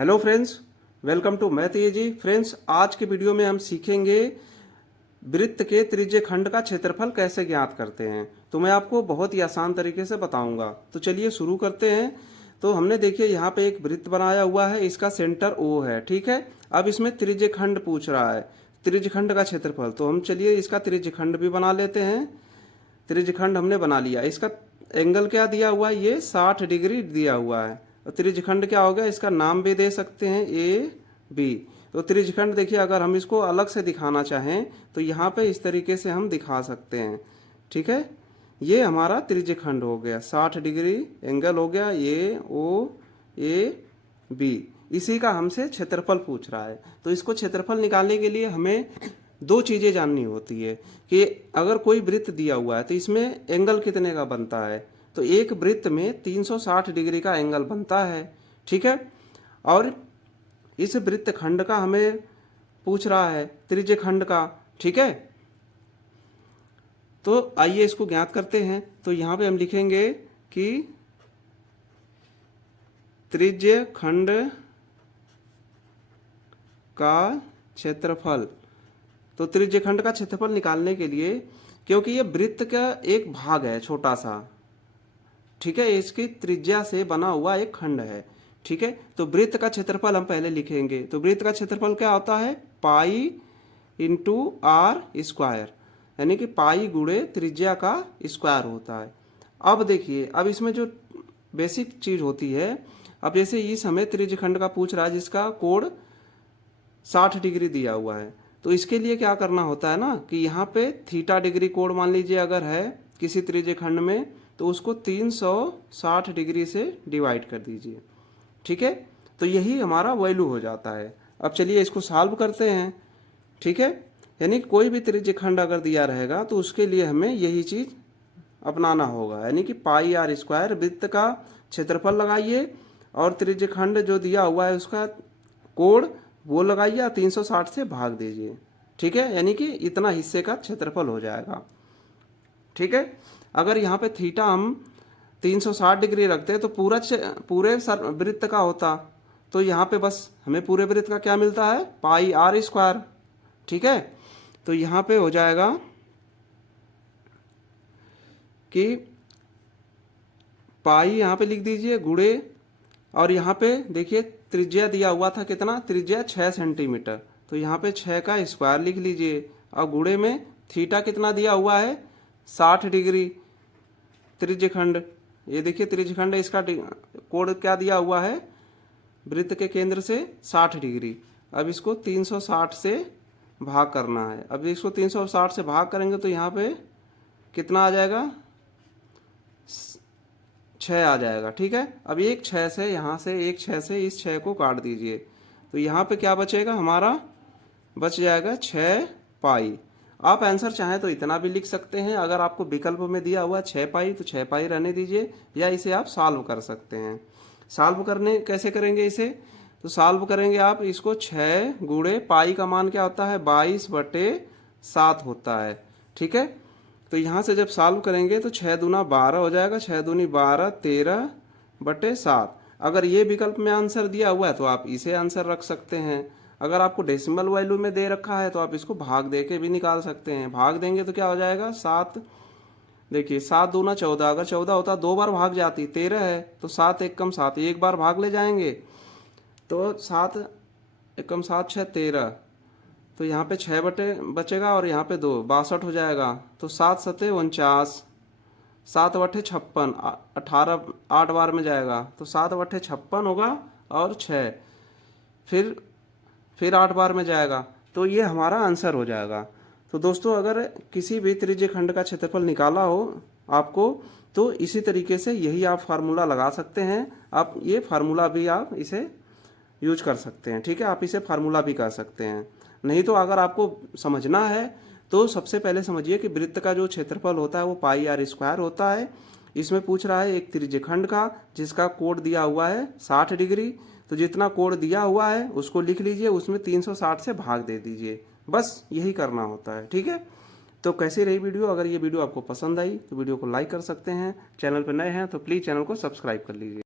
Hello friends, welcome to math AG. Friends, आज के video में हम सीखेंगे वृत्त के त्रिज्य खंड का क्षेत्रफल कैसे ज्ञात करते हैं। तो मैं आपको बहुत ही आसान तरीके से बताऊंगा। तो चलिए शुरू करते हैं। तो हमने देखिए यहाँ पे एक वृत्त बनाया हुआ है, इसका सेंटर ओ है, ठीक है। अब इसमें त्रिज्य खंड पूछ रहा है, त्रिज्य खंड का क्षेत्रफल। तो हम चलिए इसका त्रिज्य खंड भी बना लेते हैं। त्रिज्य खंड हमने बना लिया। इसका एंगल क्या दिया हुआ है, ये 60 डिग्री दिया हुआ है। और त्रिज्यखंड क्या हो गया, इसका नाम भी दे सकते हैं ए बी। तो त्रिज्यखंड देखिए, अगर हम इसको अलग से दिखाना चाहें तो यहाँ पे इस तरीके से हम दिखा सकते हैं, ठीक है। ये हमारा त्रिज्यखंड हो गया, 60 डिग्री एंगल हो गया, ए ओ ए बी। इसी का हमसे क्षेत्रफल पूछ रहा है। तो इसको क्षेत्रफल निकालने के लिए हमें दो चीजें जाननी होती है कि अगर कोई वृत्त दिया हुआ है तो इसमें एंगल कितने का बनता है। तो एक वृत्त में 360 डिग्री का एंगल बनता है, ठीक है। और इस वृत्त खंड का हमें पूछ रहा है, त्रिज्य खंड का, ठीक है। तो आइए इसको ज्ञात करते हैं। तो यहाँ पे हम लिखेंगे कि त्रिज्य खंड का क्षेत्रफल। तो त्रिज्यखंड का क्षेत्रफल निकालने के लिए, क्योंकि ये वृत्त का एक भाग है छोटा सा, ठीक है, इसकी त्रिज्या से बना हुआ एक खंड है, ठीक है। तो वृत्त का क्षेत्रफल हम पहले लिखेंगे। तो वृत्त का क्षेत्रफल क्या होता है, पाई इंटू आर स्क्वायर, यानी कि पाई गुणे त्रिज्या का स्क्वायर होता है। अब देखिए, अब इसमें जो बेसिक चीज होती है, अब जैसे इस हमें त्रिज्यखंड का पूछ रहा है जिसका कोण 60 डिग्री दिया हुआ है। तो इसके लिए क्या करना होता है ना कि यहाँ पे थीटा डिग्री कोण मान लीजिए अगर है किसी त्रिज्य खंड में, तो उसको 360 डिग्री से डिवाइड कर दीजिए, ठीक है। तो यही हमारा वैल्यू हो जाता है। अब चलिए इसको सॉल्व करते हैं, ठीक है। यानी कोई भी त्रिज्य खंड अगर दिया रहेगा तो उसके लिए हमें यही चीज अपनाना होगा, यानी कि पाई आर स्क्वायर वृत्त का क्षेत्रफल लगाइए और त्रिज्य खंड जो दिया हुआ है उसका कोण वो लगाइए, 360 से भाग दीजिए, ठीक है। यानी कि इतना हिस्से का क्षेत्रफल हो जाएगा, ठीक है। अगर यहाँ पे थीटा हम 360 डिग्री रखते हैं तो पूरे वृत्त का होता, तो यहाँ पे बस हमें पूरे वृत्त का क्या मिलता है, पाई आर स्क्वायर, ठीक है। तो यहाँ पे हो जाएगा कि पाई यहाँ पे लिख दीजिए गुणे, और यहाँ पे देखिए त्रिज्या दिया हुआ था कितना, त्रिज्या 6 सेंटीमीटर। तो यहाँ पे 6 का स्क्वायर लिख लीजिए और गुणे में थीटा कितना दिया हुआ है, 60 डिग्री त्रिज्यखंड। ये देखिए त्रिज्यखंड, इसका कोण क्या दिया हुआ है, वृत्त के केंद्र से 60 डिग्री। अब इसको 360 से भाग करना है। अब इसको 360 से भाग करेंगे तो यहाँ पे कितना आ जाएगा, 6 आ जाएगा, ठीक है। अब एक 6 से यहाँ से, एक 6 से इस 6 को काट दीजिए। तो यहाँ पे क्या बचेगा, हमारा बच जाएगा 6 पाई। आप आंसर चाहें तो इतना भी लिख सकते हैं। अगर आपको विकल्प में दिया हुआ 6 पाई तो 6 पाई रहने दीजिए, या इसे आप सॉल्व कर सकते हैं। सॉल्व करने कैसे करेंगे इसे, तो सॉल्व करेंगे आप इसको, 6 गुणे पाई का मान क्या होता है, 22/7 होता है, ठीक है। तो यहाँ से जब सॉल्व करेंगे तो 6 दूना 12 हो जाएगा, 6 दूनी 12, 13/7। अगर ये विकल्प में आंसर दिया हुआ है तो आप इसे आंसर रख सकते हैं। अगर आपको डेसिमल वैल्यू में दे रखा है तो आप इसको भाग दे के भी निकाल सकते हैं। भाग देंगे तो क्या हो जाएगा, 7, देखिए 7 दूना 14, अगर 14 होता 2 बार भाग जाती, 13 है तो 7 एकम 7, एक बार भाग ले जाएंगे तो 7 एकम 7 6 13। तो यहाँ पे 6 बटे बचेगा और यहाँ पे 2, 62 हो जाएगा। तो 7 सते 49, 7 बटे 56, 18 8 बार में जाएगा तो 7 बटे 56 होगा, और 6 फिर 8 बार में जाएगा। तो ये हमारा आंसर हो जाएगा। तो दोस्तों, अगर किसी भी त्रिज्य खंड का क्षेत्रफल निकाला हो आपको, तो इसी तरीके से यही आप फार्मूला लगा सकते हैं। आप ये फार्मूला भी आप इसे यूज कर सकते हैं, ठीक है। आप इसे फार्मूला भी कर सकते हैं। नहीं तो अगर आपको समझना है तो सबसे पहले समझिए कि वृत्त का जो क्षेत्रफल होता है वो पाई आर स्क्वायर होता है। इसमें पूछ रहा है एक त्रिज्यखंड का जिसका कोण दिया हुआ है 60 डिग्री। तो जितना कोण दिया हुआ है उसको लिख लीजिए, उसमें 360 से भाग दे दीजिए, बस यही करना होता है, ठीक है। तो कैसी रही वीडियो, अगर ये वीडियो आपको पसंद आई तो वीडियो को लाइक कर सकते हैं। चैनल पर नए हैं तो प्लीज़ चैनल को सब्सक्राइब कर लीजिए।